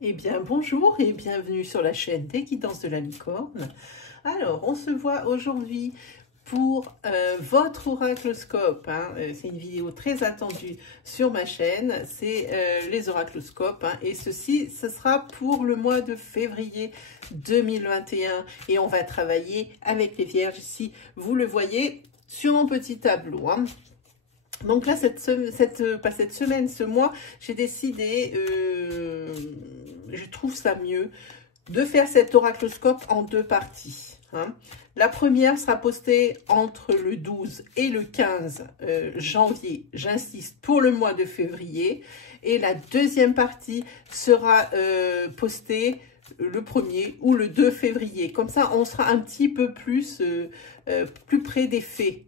Eh bien, bonjour et bienvenue sur la chaîne des Guidances de la Licorne. Alors, on se voit aujourd'hui pour votre oracloscope. C'est une vidéo très attendue sur ma chaîne. C'est les oracloscopes. Et ceci, ce sera pour le mois de février 2021. Et on va travailler avec les vierges ici. Vous le voyez sur mon petit tableau. Donc là, pas cette semaine, ce mois, j'ai décidé, je trouve ça mieux, de faire cet oracloscope en deux parties. La première sera postée entre le 12 et le 15 janvier, j'insiste, pour le mois de février. Et la deuxième partie sera postée le 1er ou le 2 février. Comme ça, on sera un petit peu plus près des faits.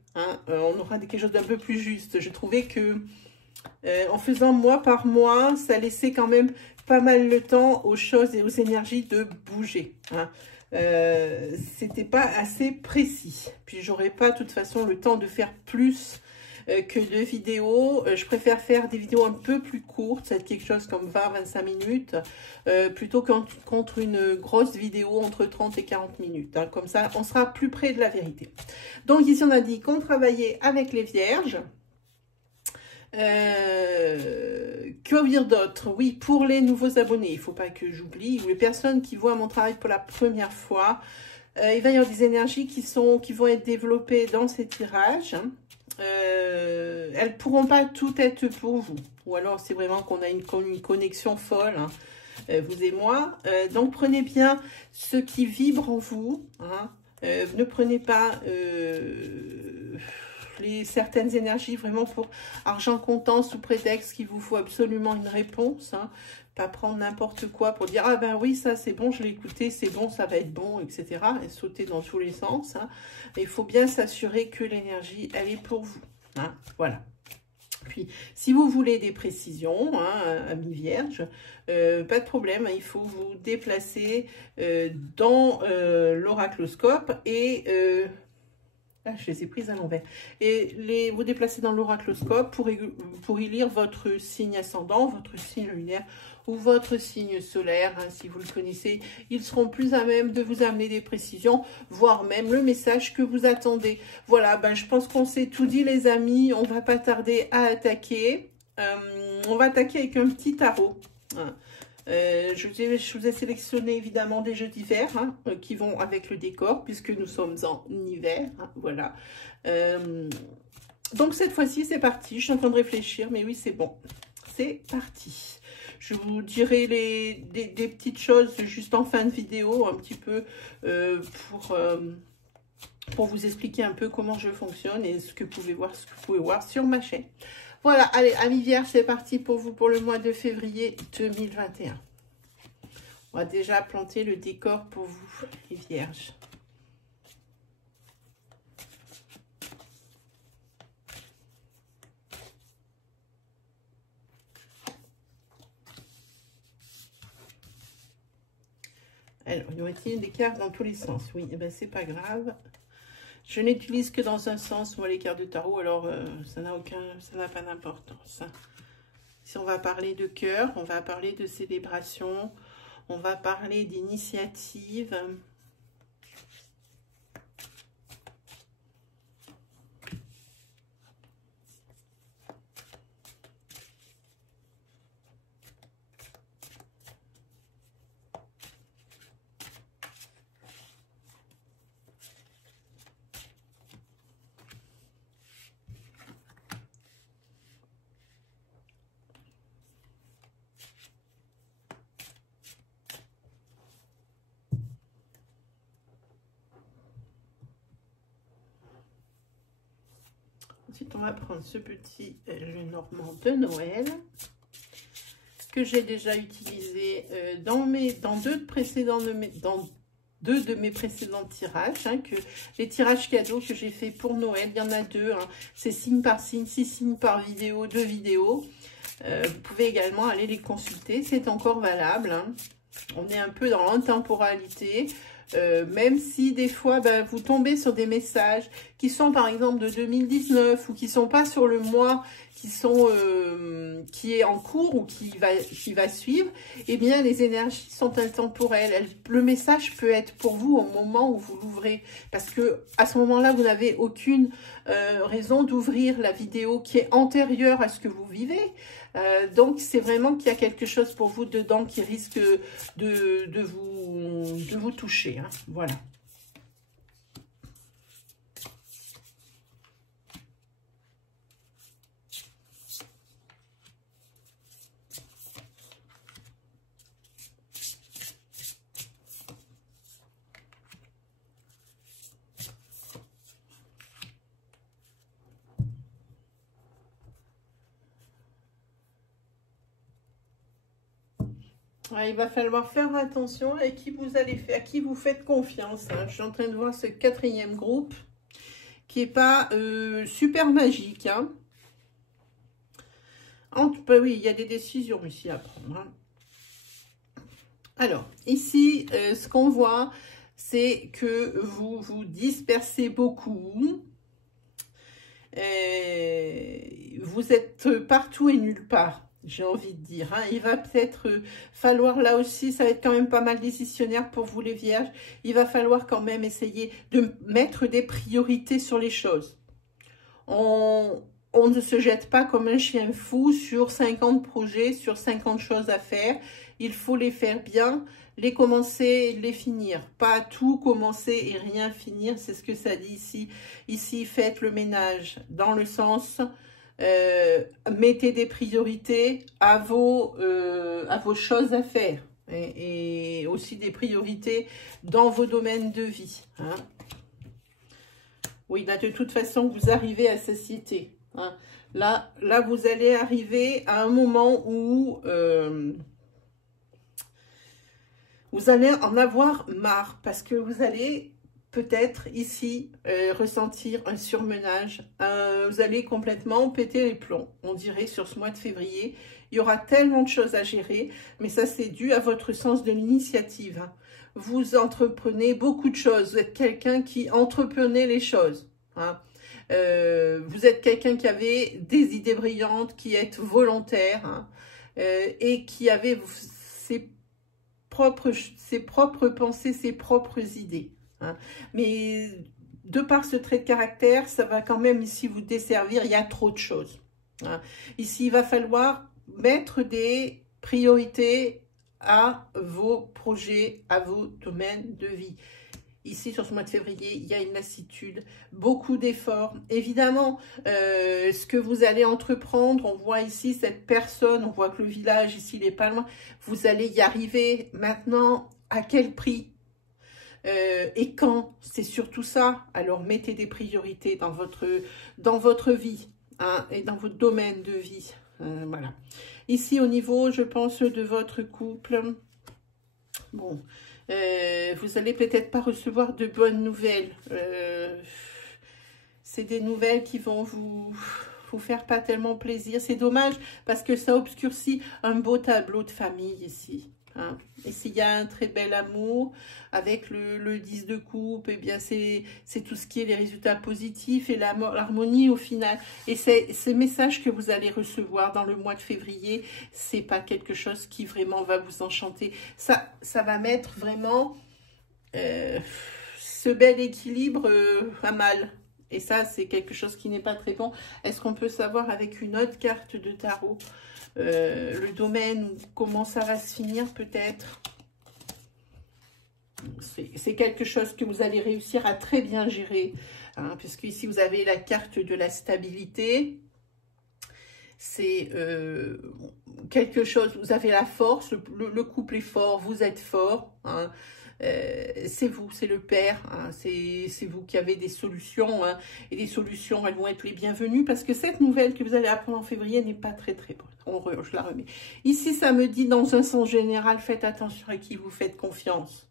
On aura quelque chose d'un peu plus juste. Je trouvais que en faisant mois par mois, ça laissait quand même pas mal le temps aux choses et aux énergies de bouger. C'était pas assez précis. Puis j'aurais pas de toute façon le temps de faire plus que de vidéos. Je préfère faire des vidéos un peu plus courtes, c'est quelque chose comme 20-25 minutes, plutôt contre une grosse vidéo entre 30 et 40 minutes. Comme ça, on sera plus près de la vérité. Donc ici, on a dit qu'on travaillait avec les vierges. Que dire d'autre? Oui, pour les nouveaux abonnés, il ne faut pas que j'oublie, ou les personnes qui voient mon travail pour la première fois, il va y avoir des énergies qui vont être développées dans ces tirages. Elles ne pourront pas tout être pour vous. Ou alors, c'est vraiment qu'on a une connexion folle, vous et moi. Donc, prenez bien ce qui vibre en vous. Ne prenez pas certaines énergies vraiment pour argent comptant sous prétexte qu'il vous faut absolument une réponse. Pas prendre n'importe quoi pour dire « Ah ben oui, ça c'est bon, je l'ai écouté, c'est bon, ça va être bon, etc. » et sauter dans tous les sens. Il faut bien s'assurer que l'énergie, elle est pour vous. Voilà. Puis, si vous voulez des précisions, amis vierges, pas de problème, il faut vous déplacer dans l'oracloscope et... je les ai prises à l'envers. Et vous déplacer dans l'oracloscope pour y lire votre signe ascendant, votre signe lunaire ou votre signe solaire. Si vous le connaissez, ils seront plus à même de vous amener des précisions, voire même le message que vous attendez. Voilà, je pense qu'on s'est tout dit les amis. On va pas tarder à attaquer. On va attaquer avec un petit tarot. Je vous ai sélectionné évidemment des jeux d'hiver qui vont avec le décor puisque nous sommes en hiver. Voilà. Donc cette fois-ci, c'est parti. Je suis en train de réfléchir, mais oui, c'est bon. C'est parti. Je vous dirai des petites choses juste en fin de vidéo, un petit peu pour vous expliquer un peu comment je fonctionne et ce que vous pouvez voir sur ma chaîne. Voilà, allez, amis vierges, c'est parti pour vous pour le mois de février 2021. On va déjà planter le décor pour vous, les vierges. Alors, il y aurait-il des cartes dans tous les sens? Oui, c'est pas grave. Je n'utilise que dans un sens, moi, les cartes de tarot, alors ça n'a pas d'importance. Si on va parler de cœur, on va parler de célébration, on va parler d'initiative. Ensuite, on va prendre ce petit Lenormand de Noël que j'ai déjà utilisé dans deux de mes précédents tirages. Les tirages cadeaux que j'ai fait pour Noël, il y en a deux. C'est signe par signe, 6 signes par vidéo, 2 vidéos. Vous pouvez également aller les consulter, c'est encore valable. On est un peu dans l'intemporalité. Même si des fois, ben, vous tombez sur des messages qui sont par exemple de 2019 ou qui sont pas sur le mois qui est en cours ou qui va suivre, eh bien, les énergies sont intemporelles. Le message peut être pour vous au moment où vous l'ouvrez. Parce que à ce moment-là, vous n'avez aucune raison d'ouvrir la vidéo qui est antérieure à ce que vous vivez. Donc, c'est vraiment qu'il y a quelque chose pour vous dedans qui risque de vous toucher. Hein. Voilà. Ouais, il va falloir faire attention à qui vous faites confiance. Hein. Je suis en train de voir ce 4e groupe qui n'est pas super magique. Hein. Ben oui, il y a des décisions ici à prendre. Hein. Alors, ici, ce qu'on voit, c'est que vous vous dispersez beaucoup. Vous êtes partout et nulle part. J'ai envie de dire, hein. Il va peut-être falloir, là aussi, ça va être quand même pas mal décisionnaire pour vous les vierges, il va falloir quand même essayer de mettre des priorités sur les choses. On ne se jette pas comme un chien fou sur 50 projets, sur 50 choses à faire. Il faut les faire bien, les commencer, les finir. Pas tout commencer et rien finir, c'est ce que ça dit ici. Ici, faites le ménage dans le sens... mettez des priorités à vos choses à faire et aussi des priorités dans vos domaines de vie. Hein. Oui, là, de toute façon, vous arrivez à satiété. Hein. Là, vous allez arriver à un moment où vous allez en avoir marre parce que vous allez... peut-être ici ressentir un surmenage, vous allez complètement péter les plombs, on dirait sur ce mois de février. Il y aura tellement de choses à gérer, mais ça c'est dû à votre sens de l'initiative. Hein. Vous entreprenez beaucoup de choses, vous êtes quelqu'un qui entreprenait les choses. Hein. Vous êtes quelqu'un qui avait des idées brillantes, qui est volontaire hein, et qui avait ses propres pensées, ses propres idées. Hein. Mais de par ce trait de caractère, ça va quand même ici vous desservir, il y a trop de choses. Hein. Ici, il va falloir mettre des priorités à vos projets, à vos domaines de vie. Ici, sur ce mois de février, il y a une lassitude, beaucoup d'efforts. Évidemment, ce que vous allez entreprendre, on voit ici cette personne, on voit que le village, ici, il n'est pas loin. Vous allez y arriver maintenant, à quel prix ? Et quand, c'est surtout ça. Alors mettez des priorités dans votre vie hein, et dans votre domaine de vie. Voilà. Ici au niveau, je pense, de votre couple, bon, vous allez peut-être pas recevoir de bonnes nouvelles. C'est des nouvelles qui vont vous faire pas tellement plaisir. C'est dommage parce que ça obscurcit un beau tableau de famille ici. Hein. Et s'il y a un très bel amour avec le 10 de coupe, eh bien c'est tout ce qui est les résultats positifs et l'harmonie au final. Et ces messages que vous allez recevoir dans le mois de février, c'est pas quelque chose qui vraiment va vous enchanter. Ça va mettre vraiment ce bel équilibre à mal. Et ça, c'est quelque chose qui n'est pas très bon. Est-ce qu'on peut savoir avec une autre carte de tarot le domaine, comment ça va se finir peut-être? C'est quelque chose que vous allez réussir à très bien gérer. Hein, puisque ici, vous avez la carte de la stabilité. C'est quelque chose, vous avez la force, le couple est fort, vous êtes fort. Hein. C'est vous, c'est le père, hein, c'est vous qui avez des solutions, hein, et les solutions, elles vont être les bienvenues, parce que cette nouvelle que vous allez apprendre en février n'est pas très très bonne. Je la remets. Ici, ça me dit, dans un sens général, faites attention à qui vous faites confiance.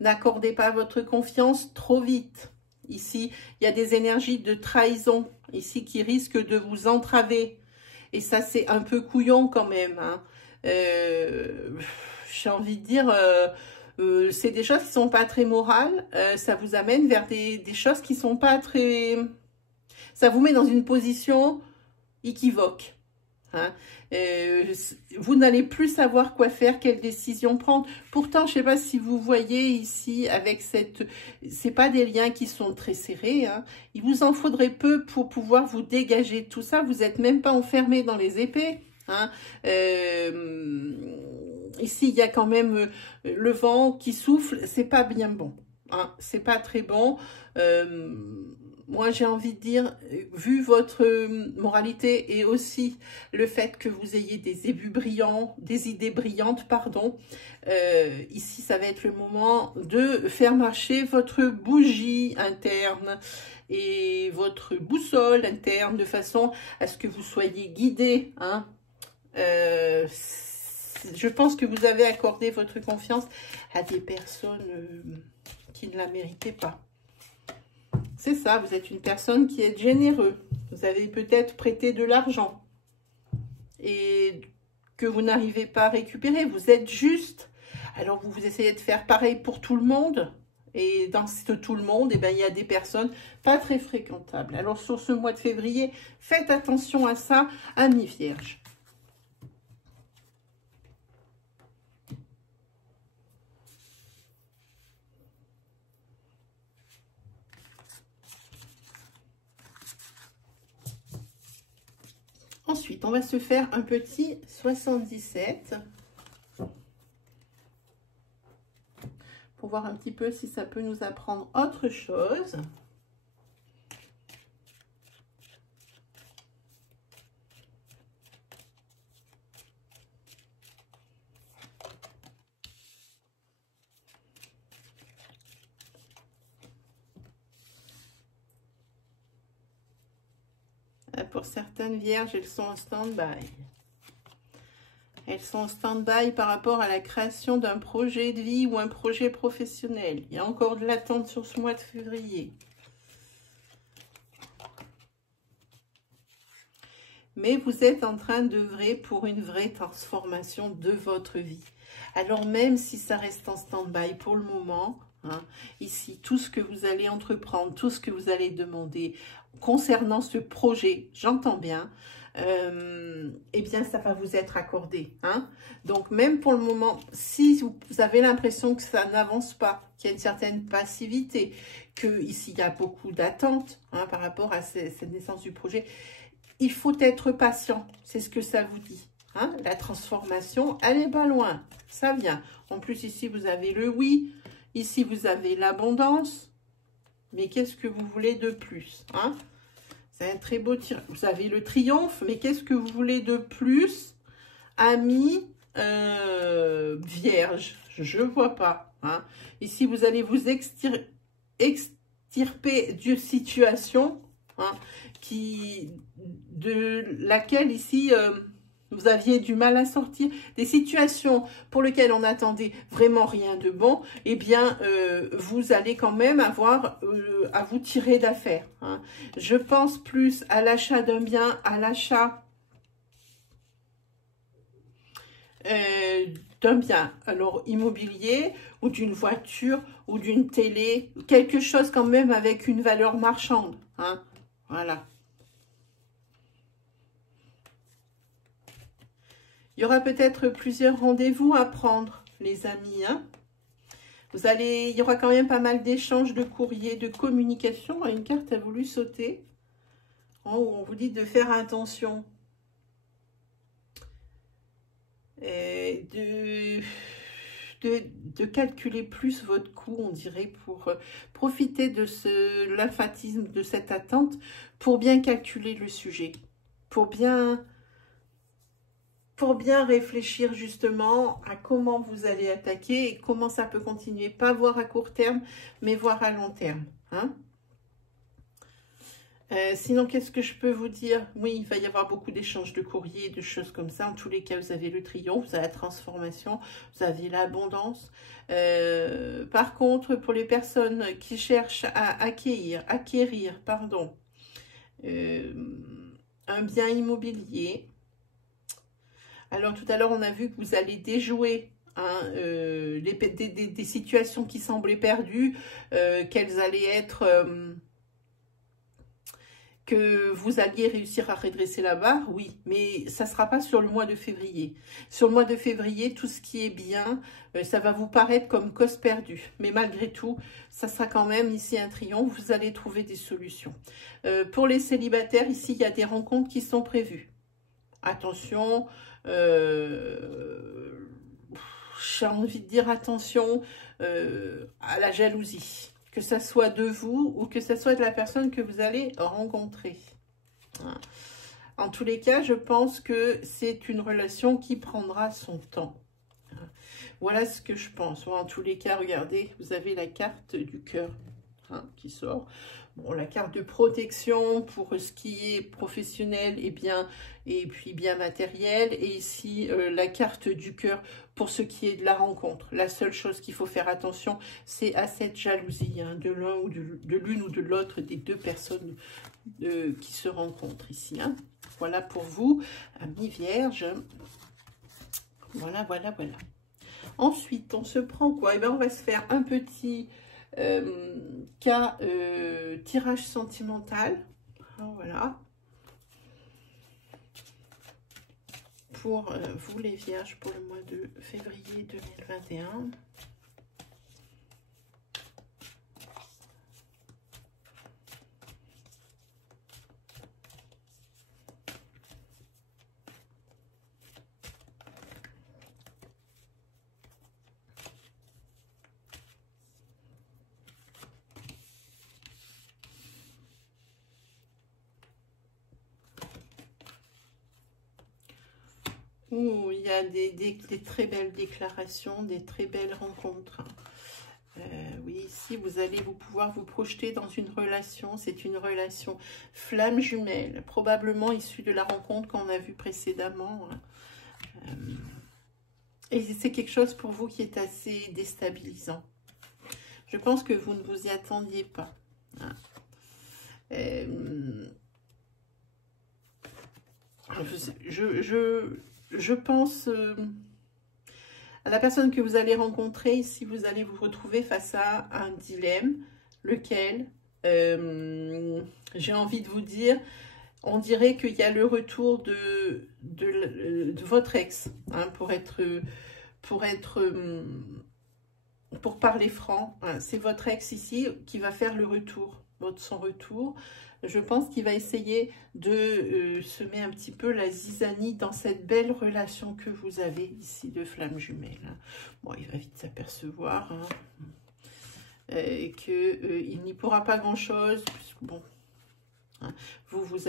N'accordez pas votre confiance trop vite. Ici, il y a des énergies de trahison, ici, qui risquent de vous entraver. Et ça, c'est un peu couillon quand même, hein. J'ai envie de dire... c'est des choses qui sont pas très morales. Ça vous amène vers des choses qui sont pas très... Ça vous met dans une position équivoque. Hein. Vous n'allez plus savoir quoi faire, quelle décision prendre. Pourtant, je ne sais pas si vous voyez ici avec cette... C'est pas des liens qui sont très serrés. Hein. Il vous en faudrait peu pour pouvoir vous dégager de tout ça. Vous n'êtes même pas enfermé dans les épées. Hein. Ici, il y a quand même le vent qui souffle. C'est pas bien bon. Hein. C'est pas très bon. Moi, j'ai envie de dire, vu votre moralité et aussi le fait que vous ayez des idées brillantes, pardon, ici, ça va être le moment de faire marcher votre bougie interne et votre boussole interne de façon à ce que vous soyez guidé. Hein. Je pense que vous avez accordé votre confiance à des personnes qui ne la méritaient pas. C'est ça, vous êtes une personne qui est généreux. Vous avez peut-être prêté de l'argent et que vous n'arrivez pas à récupérer. Vous êtes juste. Alors, vous essayez de faire pareil pour tout le monde. Et dans ce tout le monde, eh ben, il y a des personnes pas très fréquentables. Alors, sur ce mois de février, faites attention à ça, amis vierges. Ensuite, on va se faire un petit 77 pour voir un petit peu si ça peut nous apprendre autre chose. Pour certaines vierges, elles sont en stand-by. Elles sont en stand-by par rapport à la création d'un projet de vie ou un projet professionnel. Il y a encore de l'attente sur ce mois de février. Mais vous êtes en train d'œuvrer pour une vraie transformation de votre vie. Alors même si ça reste en stand-by pour le moment, hein, ici, tout ce que vous allez entreprendre, tout ce que vous allez demander concernant ce projet, j'entends bien, eh bien, ça va vous être accordé. Hein. Donc, même pour le moment, si vous avez l'impression que ça n'avance pas, qu'il y a une certaine passivité, que ici, il y a beaucoup d'attentes hein, par rapport à cette naissance du projet, il faut être patient. C'est ce que ça vous dit. Hein. La transformation, elle n'est pas loin. Ça vient. En plus, ici, vous avez le oui. Ici, vous avez l'abondance. Mais qu'est-ce que vous voulez de plus hein? C'est un très beau tirage. Vous avez le triomphe, mais qu'est-ce que vous voulez de plus? Amis vierge, je ne vois pas. Hein. Ici, vous allez vous extirper d'une situation hein, de laquelle ici... vous aviez du mal à sortir, des situations pour lesquelles on n'attendait vraiment rien de bon, eh bien, vous allez quand même avoir à vous tirer d'affaire. Hein. Je pense plus à l'achat d'un bien, à l'achat d'un bien, alors immobilier, ou d'une voiture, ou d'une télé, quelque chose quand même avec une valeur marchande. Hein. Voilà. Il y aura peut-être plusieurs rendez-vous à prendre, les amis. Hein. Il y aura quand même pas mal d'échanges de courriers, de communication. Une carte a voulu sauter. Oh, on vous dit de faire attention. Et de calculer plus votre coût, on dirait, pour profiter de l'emphatisme, de cette attente, pour bien calculer le sujet. Pour bien réfléchir justement à comment vous allez attaquer et comment ça peut continuer. Pas voir à court terme, mais voir à long terme. Hein. Sinon, qu'est-ce que je peux vous dire? Oui, il va y avoir beaucoup d'échanges de courriers, de choses comme ça. En tous les cas, vous avez le triomphe, vous avez la transformation, vous avez l'abondance. Par contre, pour les personnes qui cherchent à acquérir, un bien immobilier, alors, tout à l'heure, on a vu que vous allez déjouer hein, des situations qui semblaient perdues, qu'elles allaient être... que vous alliez réussir à redresser la barre, oui, mais ça ne sera pas sur le mois de février. Sur le mois de février, tout ce qui est bien, ça va vous paraître comme cause perdue. Mais malgré tout, ça sera quand même ici un triomphe, vous allez trouver des solutions. Pour les célibataires, ici, il y a des rencontres qui sont prévues. Attention, j'ai envie de dire attention à la jalousie. Que ça soit de vous ou que ça soit de la personne que vous allez rencontrer. En tous les cas, je pense que c'est une relation qui prendra son temps. Voilà ce que je pense. En tous les cas, regardez, vous avez la carte du cœur qui sort. Bon, la carte de protection pour ce qui est professionnel et puis bien matériel. Et ici, la carte du cœur pour ce qui est de la rencontre. La seule chose qu'il faut faire attention, c'est à cette jalousie de l'un ou de l'une ou de l'autre des deux personnes qui se rencontrent ici. Voilà pour vous, amis vierges. Voilà, voilà, voilà. Ensuite, on se prend quoi? Eh bien, on va se faire un petit... tirage sentimental, voilà, pour vous les vierges pour le mois de février 2021. Où il y a des très belles déclarations, des très belles rencontres. Oui, ici, vous allez pouvoir vous projeter dans une relation. C'est une relation flamme jumelle, probablement issue de la rencontre qu'on a vue précédemment. Et c'est quelque chose pour vous qui est assez déstabilisant. Je pense que vous ne vous y attendiez pas. Je pense à la personne que vous allez rencontrer si vous allez vous retrouver face à un dilemme, lequel, j'ai envie de vous dire, on dirait qu'il y a le retour de votre ex, pour parler franc, c'est votre ex ici qui va faire le retour, son retour. Je pense qu'il va essayer de semer un petit peu la zizanie dans cette belle relation que vous avez ici de flamme jumelle. Bon, il va vite s'apercevoir qu'il n'y pourra pas grand-chose. Bon, vous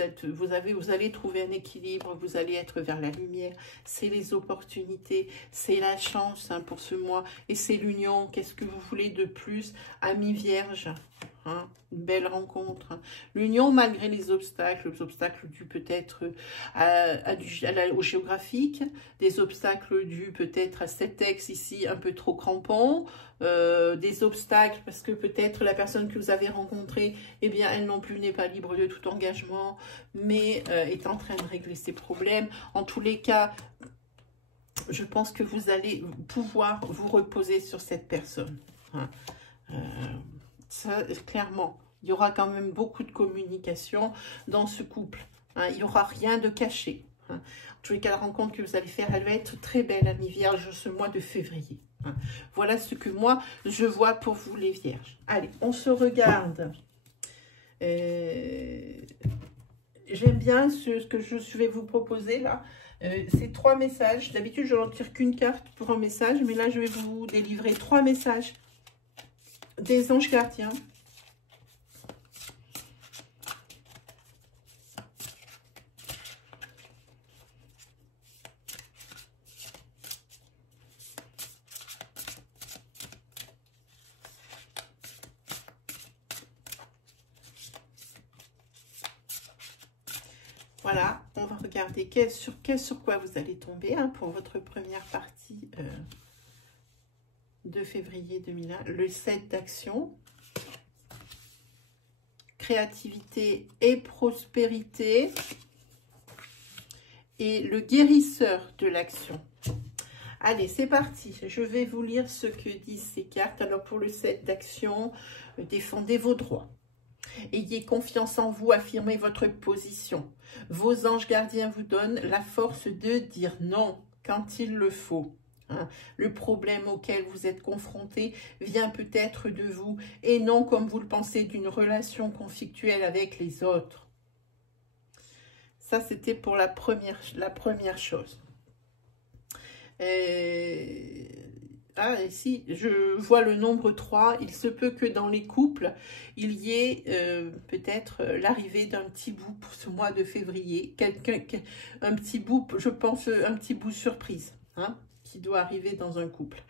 allez trouver un équilibre, vous allez être vers la lumière. C'est les opportunités, c'est la chance pour ce mois et c'est l'union. Qu'est-ce que vous voulez de plus, amis vierges? Une belle rencontre. L'union malgré les obstacles dus peut-être au géographique, des obstacles dus peut-être à cet ex ici un peu trop crampon, des obstacles parce que peut-être la personne que vous avez rencontrée, eh bien elle non plus n'est pas libre de tout engagement, mais est en train de régler ses problèmes. En tous les cas, je pense que vous allez pouvoir vous reposer sur cette personne. Ça, clairement, il y aura quand même beaucoup de communication dans ce couple. Il n'y aura rien de caché. En tous les cas, la rencontre que vous allez faire, elle va être très belle, amis vierges, ce mois de février. Voilà ce que moi, je vois pour vous, les vierges. Allez, on se regarde. J'aime bien ce que je vais vous proposer là. C'est 3 messages. D'habitude, je n'en tire qu'une carte pour un message, mais là, je vais vous délivrer 3 messages des anges gardiens. Voilà, on va regarder sur quoi vous allez tomber pour votre première partie de février 2001, le 7 d'action, créativité et prospérité, et le guérisseur de l'action. Allez, c'est parti. Je vais vous lire ce que disent ces cartes. Alors, pour le 7 d'action, défendez vos droits. Ayez confiance en vous, affirmez votre position. Vos anges gardiens vous donnent la force de dire non quand il le faut. Le problème auquel vous êtes confronté vient peut-être de vous et non, comme vous le pensez, d'une relation conflictuelle avec les autres. Ça, c'était pour la première chose. Ici, je vois le nombre 3. Il se peut que dans les couples, il y ait peut-être l'arrivée d'un petit bout pour ce mois de février. Un petit bout, je pense, un petit bout surprise, qui doit arriver dans un couple.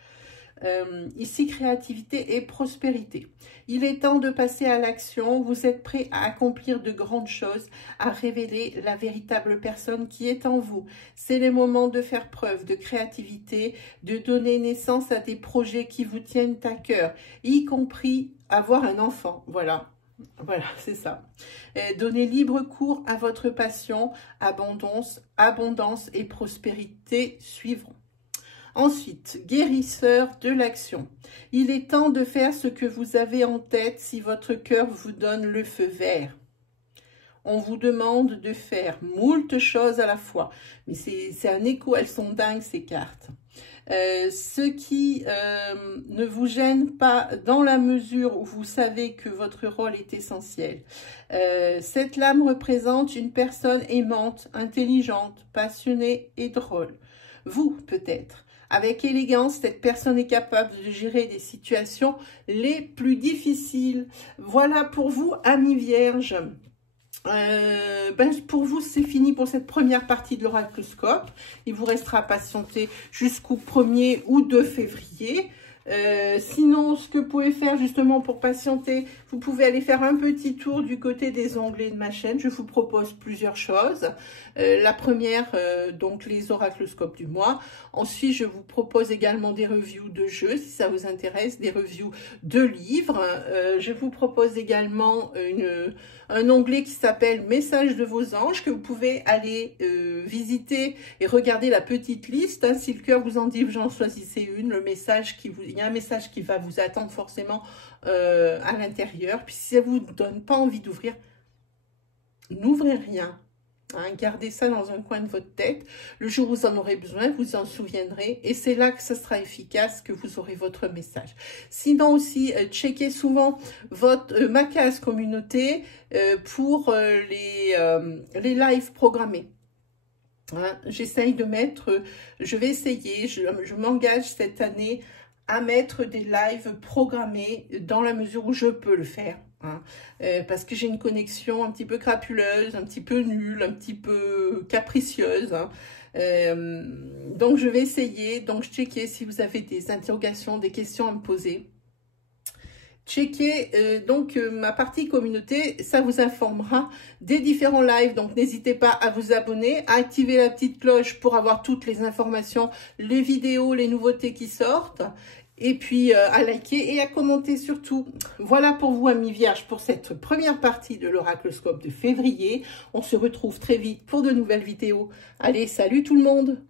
Ici, créativité et prospérité. Il est temps de passer à l'action. Vous êtes prêt à accomplir de grandes choses, à révéler la véritable personne qui est en vous. C'est le moment de faire preuve de créativité, de donner naissance à des projets qui vous tiennent à cœur, y compris avoir un enfant. Voilà, c'est ça. Donnez libre cours à votre passion, abondance et prospérité suivront. Ensuite, guérisseur de l'action. Il est temps de faire ce que vous avez en tête si votre cœur vous donne le feu vert. On vous demande de faire moult choses à la fois. Mais c'est un écho, elles sont dingues ces cartes. Ce qui ne vous gêne pas dans la mesure où vous savez que votre rôle est essentiel. Cette lame représente une personne aimante, intelligente, passionnée et drôle. Vous, peut-être. Avec élégance, cette personne est capable de gérer des situations les plus difficiles. Voilà pour vous, amis vierges. Pour vous, c'est fini pour cette première partie de l'oracloscope. Il vous restera à patienter jusqu'au 1er ou 2 février. Sinon, ce que vous pouvez faire justement pour patienter, vous pouvez aller faire un petit tour du côté des onglets de ma chaîne. Je vous propose plusieurs choses. La première, donc les oracloscopes du mois. Ensuite, je vous propose également des reviews de jeux, si ça vous intéresse, des reviews de livres. Je vous propose également un onglet qui s'appelle Messages de vos anges, que vous pouvez aller visiter et regarder la petite liste. Si le cœur vous en dit, j'en choisissez une. Il y a un message qui va vous attendre forcément à l'intérieur. Puis si ça ne vous donne pas envie d'ouvrir, n'ouvrez rien. Gardez ça dans un coin de votre tête. Le jour où vous en aurez besoin, vous en souviendrez. Et c'est là que ce sera efficace, que vous aurez votre message. Sinon aussi, checkez souvent ma case communauté pour les lives programmés. J'essaye de mettre, je vais essayer, je m'engage cette année à mettre des lives programmés dans la mesure où je peux le faire. Parce que j'ai une connexion un petit peu crapuleuse, un petit peu nulle, un petit peu capricieuse. Donc, je vais essayer. Donc, checkez si vous avez des interrogations, des questions à me poser. Checkez ma partie communauté, ça vous informera des différents lives. Donc, n'hésitez pas à vous abonner, à activer la petite cloche pour avoir toutes les informations, les vidéos, les nouveautés qui sortent. Et puis, à liker et à commenter surtout. Voilà pour vous, amis vierges, pour cette première partie de l'oracloscope de février. On se retrouve très vite pour de nouvelles vidéos. Allez, salut tout le monde!